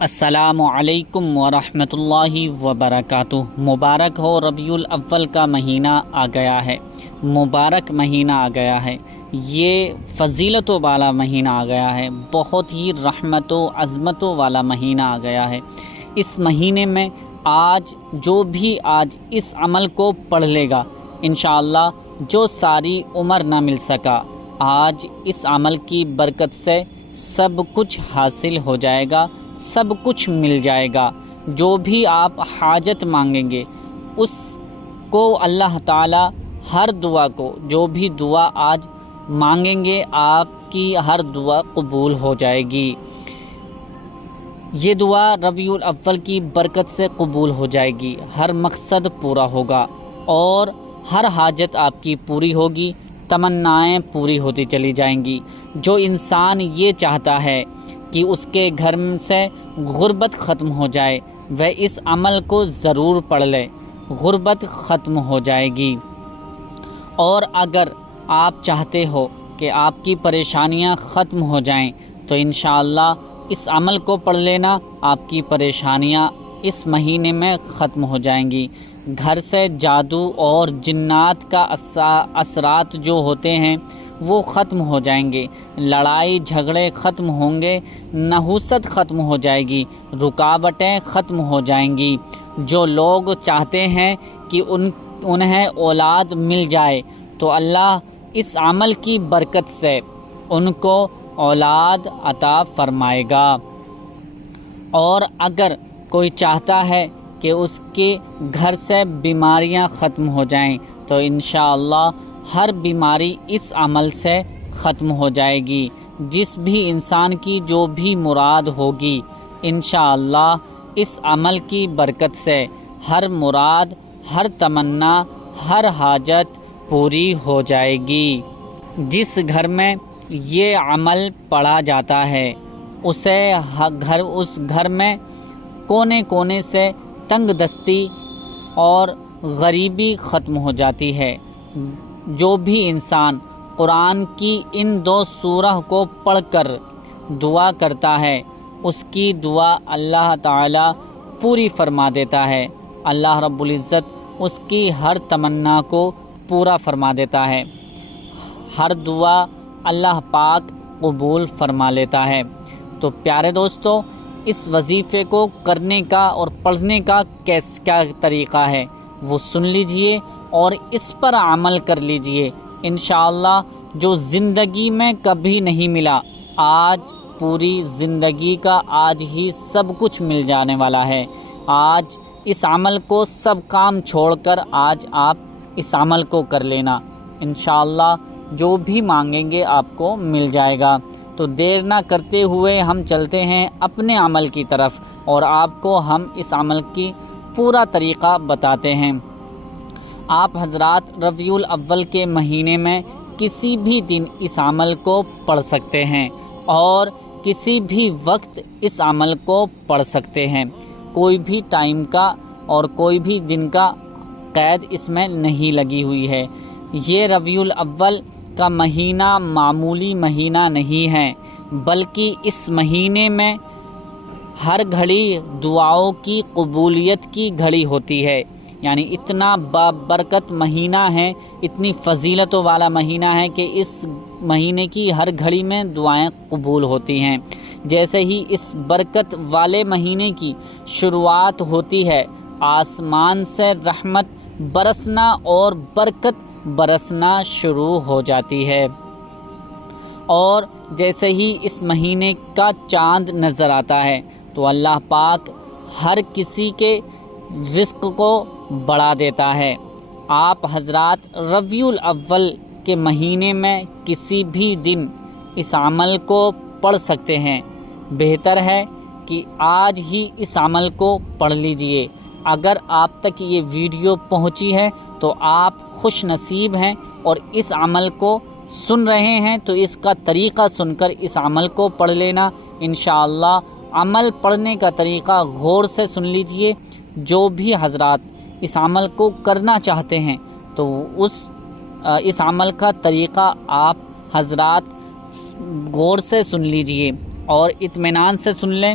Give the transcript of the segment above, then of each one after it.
السلام علیکم ورحمۃ اللہ وبرکاتہ۔ مبارک ہو، ربیع الاول کا مہینہ آ گیا ہے، مبارک مہینہ آ گیا ہے، یہ فضیلتوں والا مہینہ آ گیا ہے، بہت ہی رحمتوں عظمتوں والا مہینہ آ گیا ہے۔ اس مہینے میں آج جو بھی آج اس عمل کو پڑھ لے گا انشاءاللہ جو ساری عمر نہ مل سکا، آج اس عمل کی برکت سے سب کچھ حاصل ہو جائے گا، سب کچھ مل جائے گا۔ جو بھی آپ حاجت مانگیں گے اس کو اللہ تعالی ہر دعا کو، جو بھی دعا آج مانگیں گے آپ کی ہر دعا قبول ہو جائے گی۔ یہ دعا ربیع الاول کی برکت سے قبول ہو جائے گی، ہر مقصد پورا ہوگا اور ہر حاجت آپ کی پوری ہوگی، تمنائیں پوری ہوتی چلی جائیں گی۔ جو انسان یہ چاہتا ہے کہ اس کے گھر سے غربت ختم ہو جائے وہ اس عمل کو ضرور پڑھ لے، غربت ختم ہو جائے گی۔ اور اگر آپ چاہتے ہو کہ آپ کی پریشانیاں ختم ہو جائیں تو انشاءاللہ اس عمل کو پڑھ لینا، آپ کی پریشانیاں اس مہینے میں ختم ہو جائیں گی۔ گھر سے جادو اور جنات کا اثرات جو ہوتے ہیں وہ ختم ہو جائیں گے، لڑائی جھگڑے ختم ہوں گے، نحوست ختم ہو جائے گی، رکاوٹیں ختم ہو جائیں گی۔ جو لوگ چاہتے ہیں کہ انہیں اولاد مل جائے تو اللہ اس عمل کی برکت سے ان کو اولاد عطا فرمائے گا۔ اور اگر کوئی چاہتا ہے کہ اس کے گھر سے بیماریاں ختم ہو جائیں تو انشاءاللہ ہر بیماری اس عمل سے ختم ہو جائے گی۔ جس بھی انسان کی جو بھی مراد ہوگی انشاءاللہ اس عمل کی برکت سے ہر مراد، ہر تمنا، ہر حاجت پوری ہو جائے گی۔ جس گھر میں یہ عمل پڑھا جاتا ہے اس گھر میں کونے کونے سے تنگ دستی اور غریبی ختم ہو جاتی ہے۔ جو بھی انسان قرآن کی ان 2 سورہ کو پڑھ کر دعا کرتا ہے اس کی دعا اللہ تعالی پوری فرما دیتا ہے، اللہ رب العزت اس کی ہر تمنا کو پورا فرما دیتا ہے، ہر دعا اللہ پاک قبول فرما لیتا ہے۔ تو پیارے دوستو، اس وظیفے کو کرنے کا اور پڑھنے کا کیا طریقہ ہے وہ سن لیجئے اور اس پر عمل کر لیجئے۔ انشاءاللہ جو زندگی میں کبھی نہیں ملا آج پوری زندگی کا آج ہی سب کچھ مل جانے والا ہے۔ آج اس عمل کو سب کام چھوڑ کر آج آپ اس عمل کو کر لینا، انشاءاللہ جو بھی مانگیں گے آپ کو مل جائے گا۔ تو دیر نہ کرتے ہوئے ہم چلتے ہیں اپنے عمل کی طرف اور آپ کو ہم اس عمل کی پورا طریقہ بتاتے ہیں۔ آپ حضرات ربیع الاول کے مہینے میں کسی بھی دن اس عمل کو پڑھ سکتے ہیں اور کسی بھی وقت اس عمل کو پڑھ سکتے ہیں، کوئی بھی ٹائم کا اور کوئی بھی دن کا قید اس میں نہیں لگی ہوئی ہے۔ یہ ربیع الاول کا مہینہ معمولی مہینہ نہیں ہے بلکہ اس مہینے میں ہر گھڑی دعاؤں کی قبولیت کی گھڑی ہوتی ہے، یعنی اتنا بابرکت مہینہ ہے، اتنی فضیلتوں والا مہینہ ہے کہ اس مہینے کی ہر گھڑی میں دعائیں قبول ہوتی ہیں۔ جیسے ہی اس برکت والے مہینے کی شروعات ہوتی ہے آسمان سے رحمت برسنا اور برکت برسنا شروع ہو جاتی ہے، اور جیسے ہی اس مہینے کا چاند نظر آتا ہے تو اللہ پاک ہر کسی کے رزق کو بڑھا دیتا ہے۔ آپ حضرات ربیع الاول کے مہینے میں کسی بھی دن اس عمل کو پڑھ سکتے ہیں، بہتر ہے کہ آج ہی اس عمل کو پڑھ لیجئے۔ اگر آپ تک یہ ویڈیو پہنچی ہے تو آپ خوش نصیب ہیں اور اس عمل کو سن رہے ہیں تو اس کا طریقہ سن کر اس عمل کو پڑھ لینا۔ انشاءاللہ عمل پڑھنے کا طریقہ غور سے سن لیجئے۔ جو بھی حضرات اس عمل کو کرنا چاہتے ہیں تو اس عمل کا طریقہ آپ حضرات غور سے سن لیجئے اور اطمینان سے سن لیں۔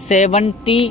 70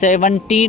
70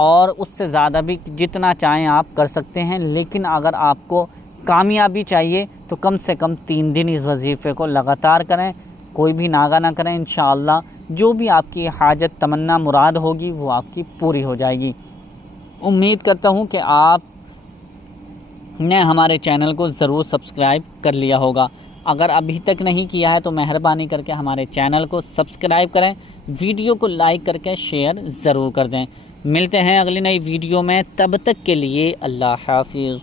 اور اس سے زیادہ بھی جتنا چاہیں آپ کر سکتے ہیں، لیکن اگر آپ کو کامیابی چاہیے تو کم سے کم 3 دن اس وظیفے کو لگاتار کریں، کوئی بھی ناغہ نہ کریں۔ انشاءاللہ جو بھی آپ کی حاجت تمنا مراد ہوگی وہ آپ کی پوری ہو جائے گی۔ امید کرتا ہوں کہ آپ نے ہمارے چینل کو ضرور سبسکرائب کر لیا ہوگا۔ اگر ابھی تک نہیں کیا ہے تو مہربانی کر کے ہمارے چینل کو سبسکرائب کریں، ویڈیو کو لائک کر کے شیئر ضرور کر دیں۔ ملتے ہیں اگلی نئی ویڈیو میں، تب تک کے لیے اللہ حافظ۔